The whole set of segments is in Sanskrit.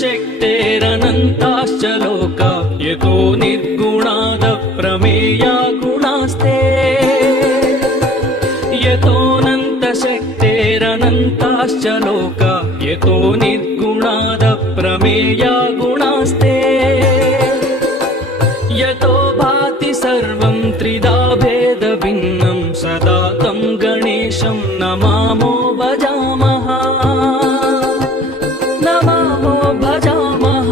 शक्तेरनन्ताश्च लोका यतो निर्गुणाद प्रमेया गुणास्ते यतोऽनन्तशक्तेरनन्ताश्च लोका यतो निर्गुणाद प्रमेया गुणास्ते यतो भाति सर्वं त्रिधा भेदभिन्नं सदा तं गणेशं नमामो भजामः नमामो भजामः।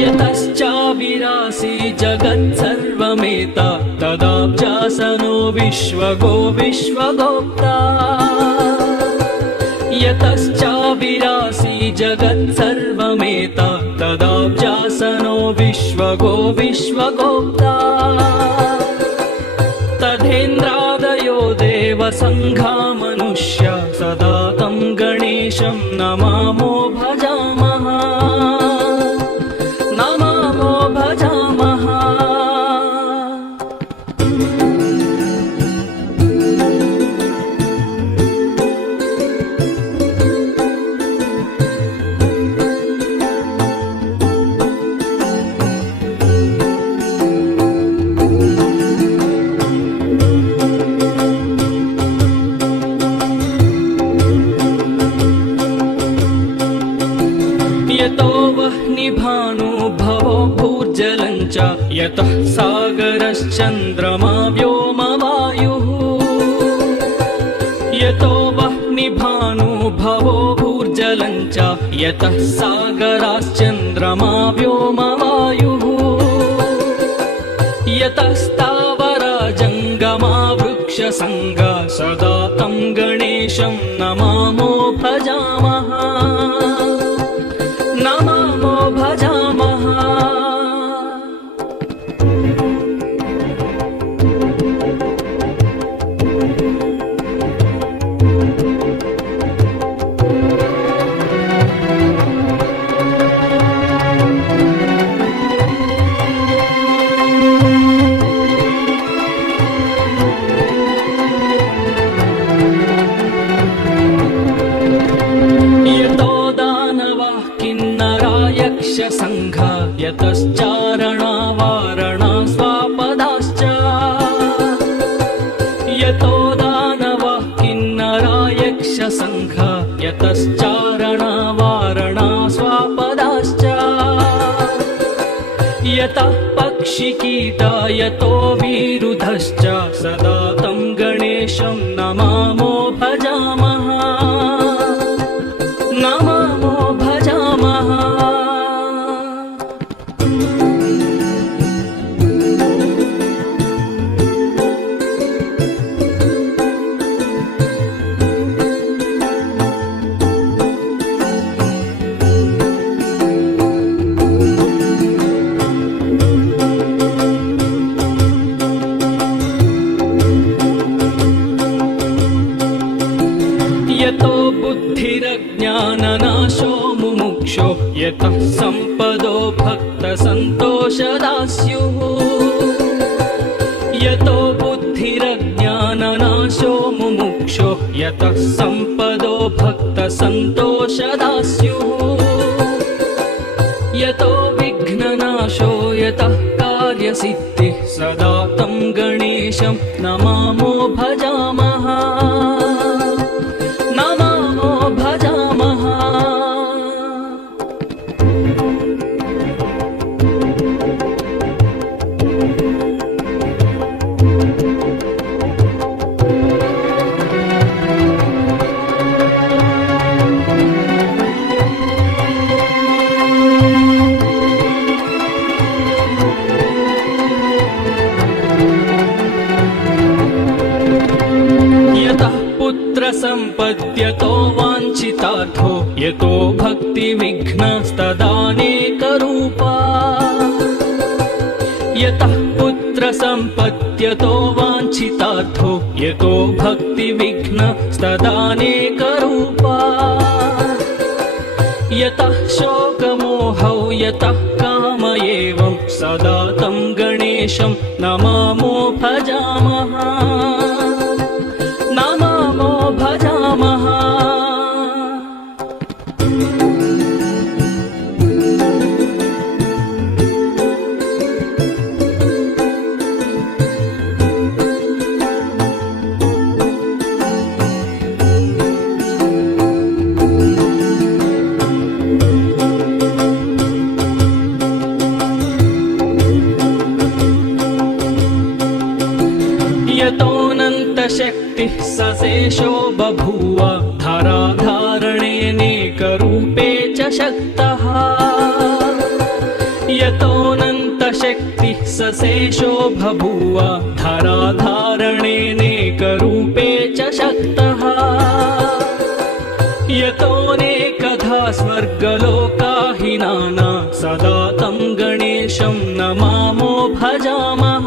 यतश्चाविरासि जगत्सर्वमेता तदाब्जासनो विश्वगो विश्वगोप्ता यतश्चाविरासि जगत्सर्वमेता तदाब्जासनो विश्वगो विश्वगोप्ता तथेन्द्रादयो देवसङ्घा मनुष्या सदा तं गणेशं नमामो भजामः नमामो भजामः। यतो वह्निभानो भवो भूर्जलञ्च यतः सागरश्चन्द्रमा व्योमवायुः यतो वह्निभानो भवो भूर्जलञ्च यतः सागराश्चन्द्रमा व्योमवायुः यतस्तावरा जङ्गमा वृक्षसङ्गा सदा तं गणेशं नमामो भजामः नमामो भजामः। यतो दानवाः किन्नरा यक्षसङ्घा यतश्चारणा वारणा स्वापदाश्च यतो दानवाः किन्नरा यक्षसङ्घा यतश्चारणा वारणा स्वापदाश्च यतः पक्षिकीटा यतो विरुधश्च सदा तं गणेशं नमामो भजामः नमामो भजामः। यतो बुद्धिरज्ञाननाशो मुमुक्षो यतः सम्पदो भक्तसन्तोषदा स्युः यतो बुद्धिरज्ञाननाशो मुमुक्षो यतः सम्पदो भक्तसन्तोषदा स्युः यतो विघ्ननाशो यतः कार्यसिद्धिः सदा तं गणेशं नमामो भजामः नमामो भजामः। सम्पद्यतो वाञ्छितार्थो यतो भक्तिविघ्नस्तदानेकरूपा यतः पुत्रसम्पद्यतो वाञ्छितार्थो यतो भक्तिविघ्नस्तदानेकरूपा यतः शोकमोहौ यतः काम एवं सदा तं गणेशं नमामो भजामः नमामो भजामः। यतोऽनन्तशक्तिः सशेषो बभूव धराधारणेनेकरूपे च शक्तः यतोऽनन्तशक्तिः सशेषो बभूव धराधारणेनेकरूपे च शक्तः यतोऽनेकधा स्वर्गलोकाहिनाना सदा तं गणेशं नमामो भजामः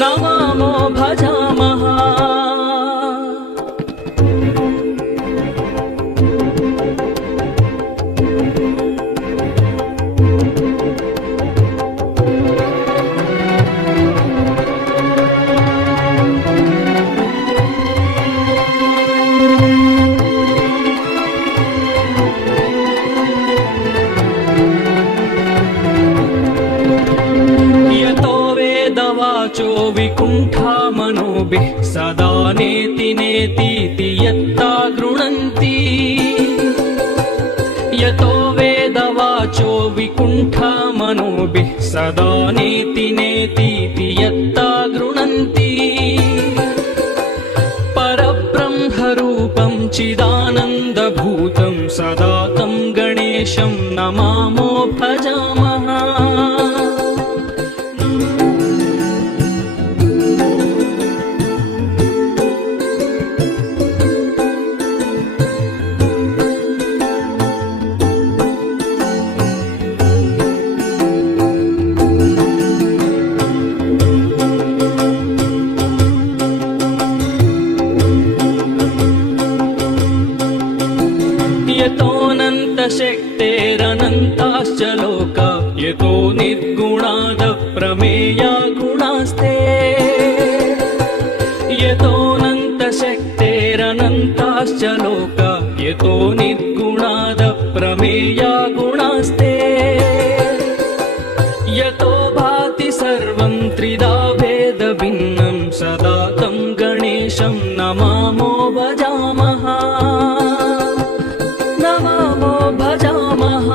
नमामो भजामः। वाचो विकुण्ठा मनोभिः सदा नेति नेतीति यत्ता गृह्णन्ति यतो वेदवाचो विकुण्ठा मनोभिः सदा नेति नेतीति यत्ता गृह्णन्ति परब्रह्मरूपं चिदानन्दभूतं सदा तं गणेशं नमामो भजामः यतोऽनन्तशक्तेरनन्ताश्च लोका यतो निर्गुणादप्रमेया गुणास्ते यतोऽनन्तशक्तेरनन्ताश्च लोका यतो निर्गुणादप्रमेया गुणास्ते यतो भाति सर्वं त्रिधा भेदभिन्नं सदा तं गणेशं नमामो भजामः नमामो भजामः।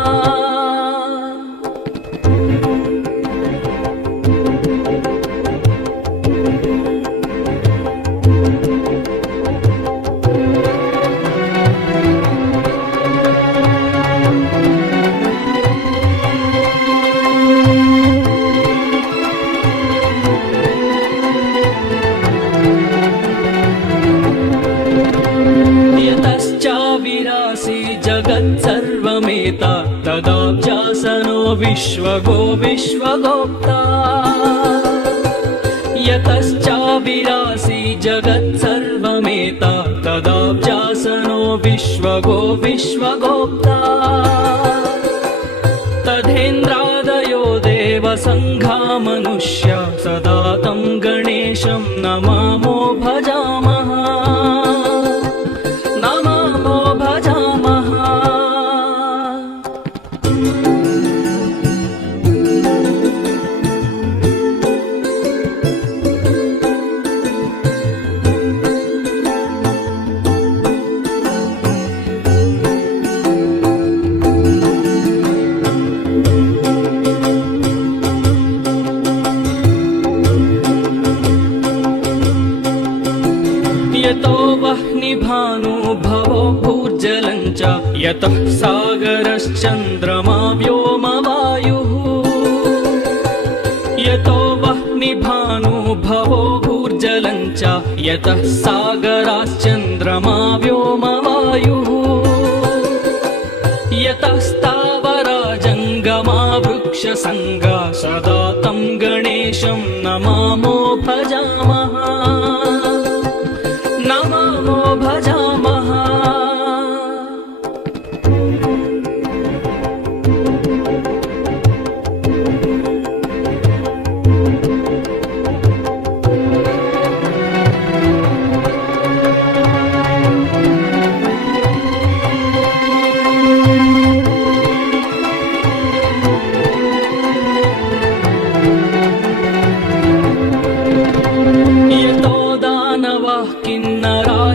यतश्चाविरासि जगत्सर्वमेता तदाब्जासनो विश्वगो विश्वगोप्ता यतश्चाविरासि जगत्सर्वमेता तदाब्जासनो विश्वगो विश्वगोप्ता तथेन्द्रादयो देवसङ्घा मनुष्या सदा तं गणेशं नमामो भजामः नमामो भजामः। यतो वह्निभानो भवो भूर्जलञ्च यतः सागरश्चन्द्रमा व्योमवायुः यतो वह्निभानो भवो भूर्जलञ्च च यतः सागराश्चन्द्रमा व्योमवायुः यतस्तावरा जङ्गमा वृक्षसङ्गा सदा तं गणेशं नमामो भजामः नमामो भजामः।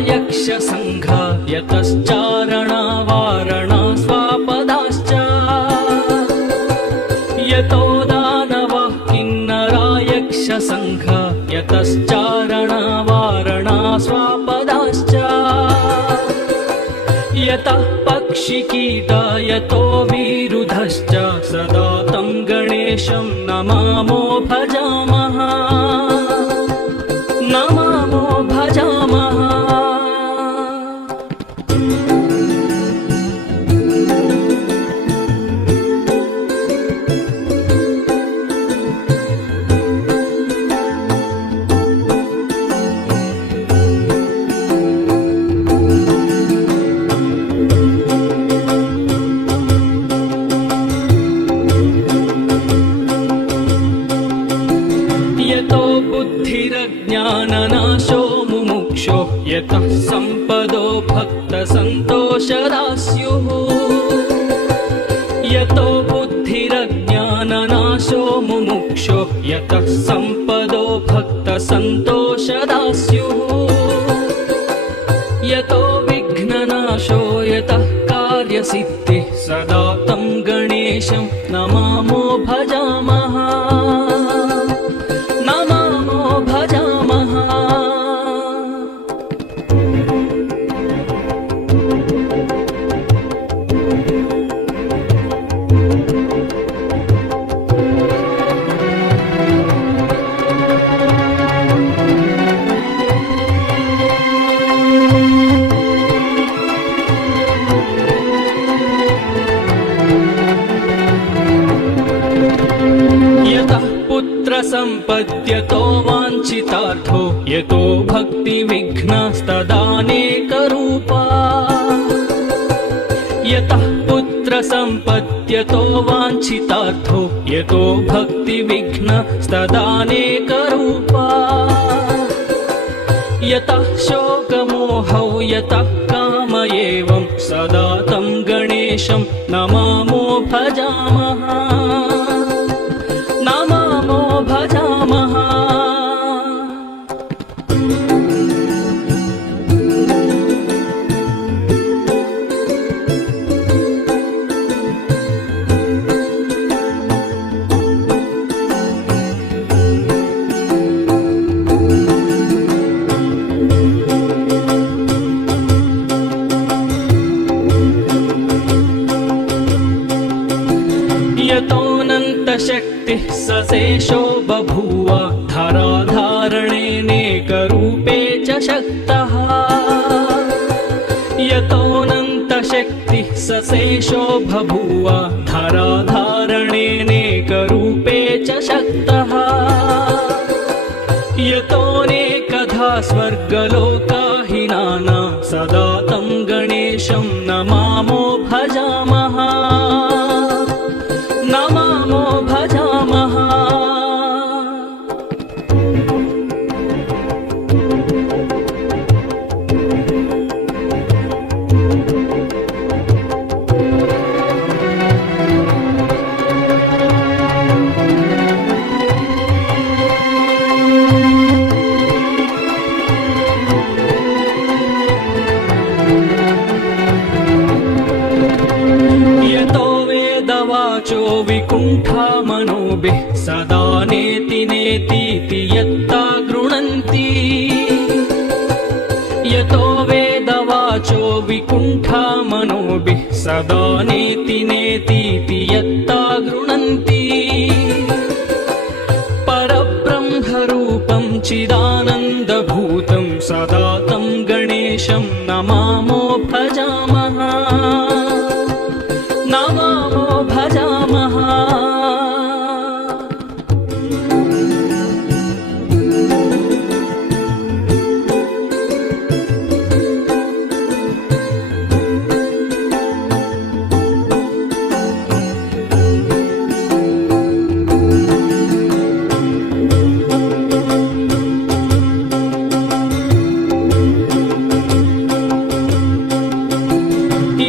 यक्षसङ्घा यतश्चारणा वारणा स्वापदाश्च यतो दानवः किन्नरा यक्षसङ्घा यतश्चारणा वारणा स्वापदाश्च यतः पक्षिकीटा यतो विरुधश्च सदा तं गणेशं नमामो भजामः नमामो भजामः। बुद्धिरज्ञाननाशो मुमुक्षो यतः सम्पदो भक्तसन्तोषदा स्युः यतो बुद्धिरज्ञाननाशो मुमुक्षो यतः सम्पदो भक्तसन्तोषदा स्युः यतो विघ्ननाशो यतः कार्यसिद्धिः सदा तं गणेशं नमामो भजामः नमामो भजामः। सम्पद्यतो वाञ्छितार्थो यतो भक्तिविघ्नस्तदानेकरूपा यतः पुत्रसम्पद्यतो वाञ्छितार्थो यतो भक्तिविघ्नस्तदानेकरूपा यतः शोकमोहौ यतः काम एवं सदा तं गणेशं नमामो भजामः नमामो भजामः। यतोऽनन्तशक्तिः सशेषो बभूव धराधारणेनेकरूपे च शक्तः यतोऽनन्तशक्तिः सशेषो बभूव धराधारणेनेकरूपे च शक्तः यतोऽनेकधा स्वर्गलोकाहिनाना सदा तं गणेशं नमामो भजामः नमामो भजामः। वाचो विकुण्ठा मनोभिः सदा नेति नेतीति यत्ता गृह्णन्ति यतो वेदवाचो विकुण्ठा मनोभिः सदा नेति नेतीति यत्ता गृह्णन्ति परब्रह्मरूपं चिदानन्दभूतं सदा तं गणेशं नमामो भजामः नमामो भजामः।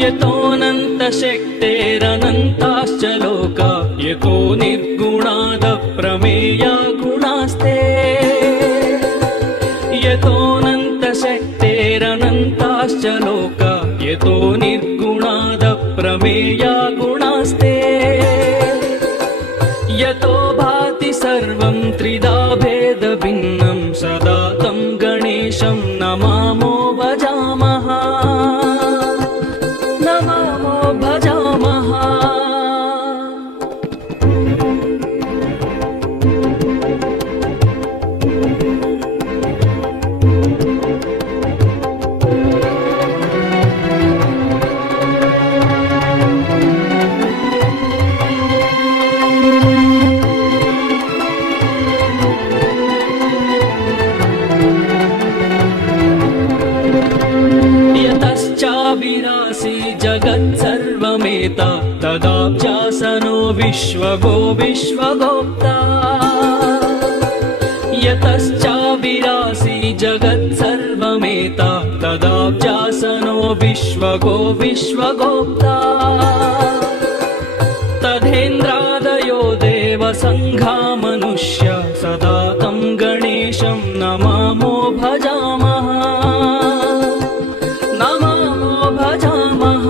यतोऽनन्तशक्तेरनन्ताश्च लोका यतो निर्गुणादप्रमेया गुणास्ते यतोऽनन्तशक्तेरनन्ताश्च लोका यतो निर्गुणादप्रमेया गुणास्ते यतो भाति सर्वं त्रिधा भेदभिन्नं सदा तं गणेशं नमामो भजामः नमामो भजामः। यतश्चाविरासि जगत्सर्वमेता तदाब्जासनो विश्वगो विश्वगोप्ता यतश्चाविरासि जगत्सर्वमेता तदाब्जासनो विश्वगो विश्वगोप्ता तथेन्द्रादयो देवसङ्घा मनुष्य सदा तं गणेशं नमामो भजामः नमामो भजामः।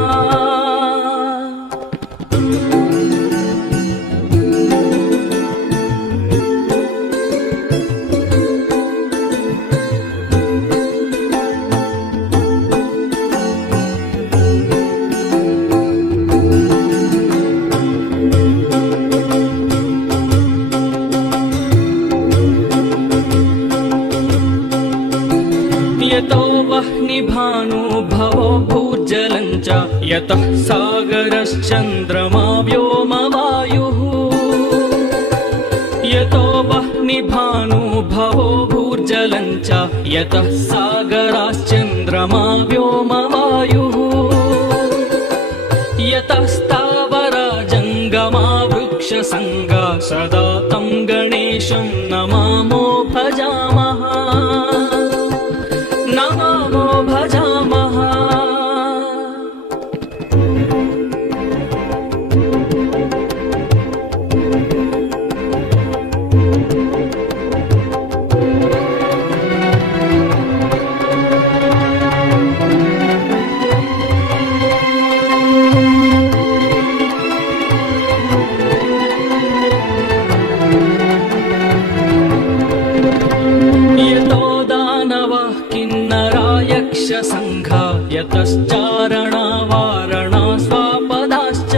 यतो वह्निभानो भवो भूर्जलं च यतः सागरश्चन्द्रमा व्योमवायुः यतो वह्निभानो भवो भूर्जलं च यतः सागराश्चन्द्रमा व्योमवायुः यतस्तावरा जङ्गमा वृक्षसङ्गा सदा तं गणेशं नमामो भजामः नमामो भजामः। यतो दानवः किन्नरा यक्षसङ्घा यतश्चारणा वारणा स्वापदाश्च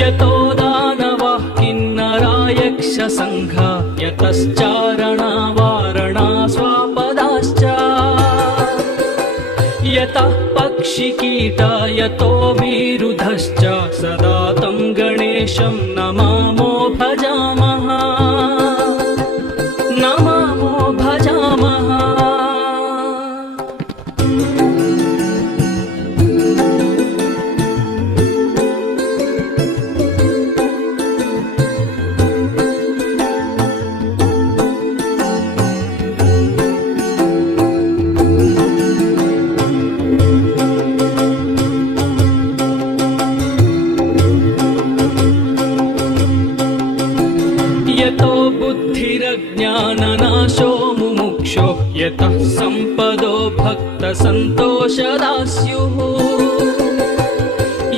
यतो दानवः किन्नरा यक्षसङ्घा यतश्चारणा वारणा स्वापदाश्च यतः पक्षिकीटा यतो विरुधश्च सदा तं गणेशं नमामो भजामः नमामो भजामः। यतो बुद्धिरज्ञाननाशो मुमुक्षो यतः सम्पदो भक्तसन्तोषदा स्युः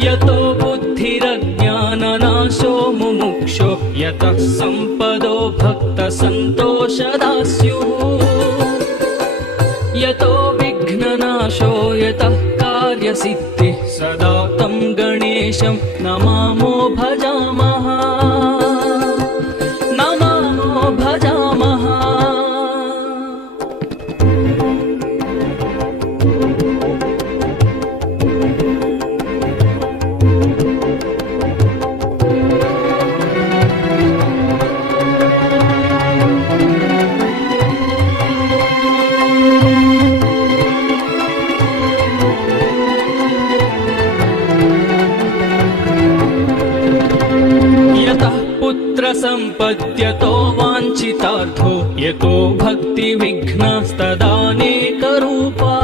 यतो बुद्धिरज्ञाननाशो मुमुक्षो यतः सम्पदो भक्तसन्तोषदा स्युः यतो विघ्ननाशो यतः कार्यसिद्धिः सदा तं गणेशं नमामो भजामः नमामो भजामः। सम्पद्यतो वाञ्छितार्थो यतो भक्तिविघ्नस्तदानेकरूपा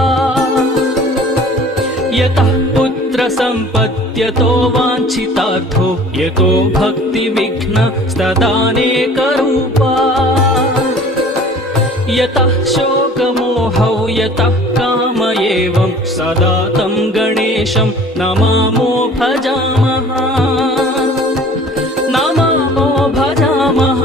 यतः पुत्रसम्पद्यतो वाञ्छितार्थो यतो भक्तिविघ्नस्तदानेकरूपा यतः शोकमोहौ यतः काम एवं सदा तं गणेशं नमामो भजामः नमामो भजामः।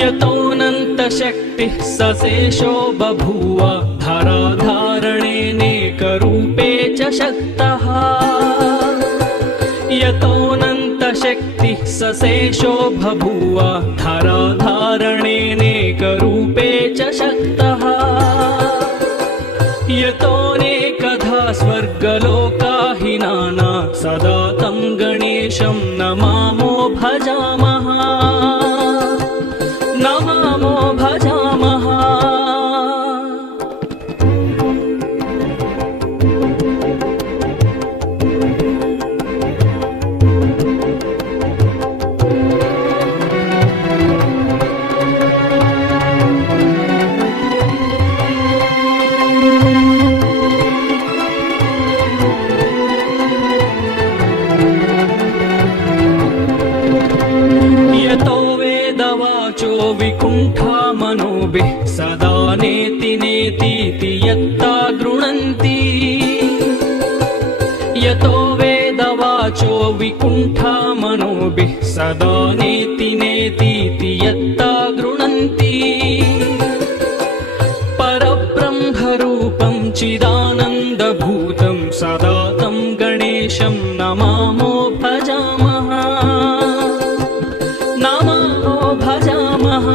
यतोऽनन्तशक्तिः सशेषो बभूव धराधारणेनेकरूपे च शक्तः यतोऽनन्तशक्तिः सशेषो बभूव धराधारणेनेकरूपे च शक्तः यतोऽनेकधा स्वर्गलोकाहिनाना सदा तं गणेशं नमामो भजामः नमामो भजामः। यतो वेदवाचो विकुण्ठा मनोभिः सदा नेति नेतीति यत्ता गृह्णन्ति यतो वेदवाचो विकुण्ठा मनोभिः सदा नेति नेतीति यत्ता गृह्णन्ति परब्रह्मरूपं चिदानन्दभूतं सदा तं गणेशं नमामो भजामः नमामो भजामः।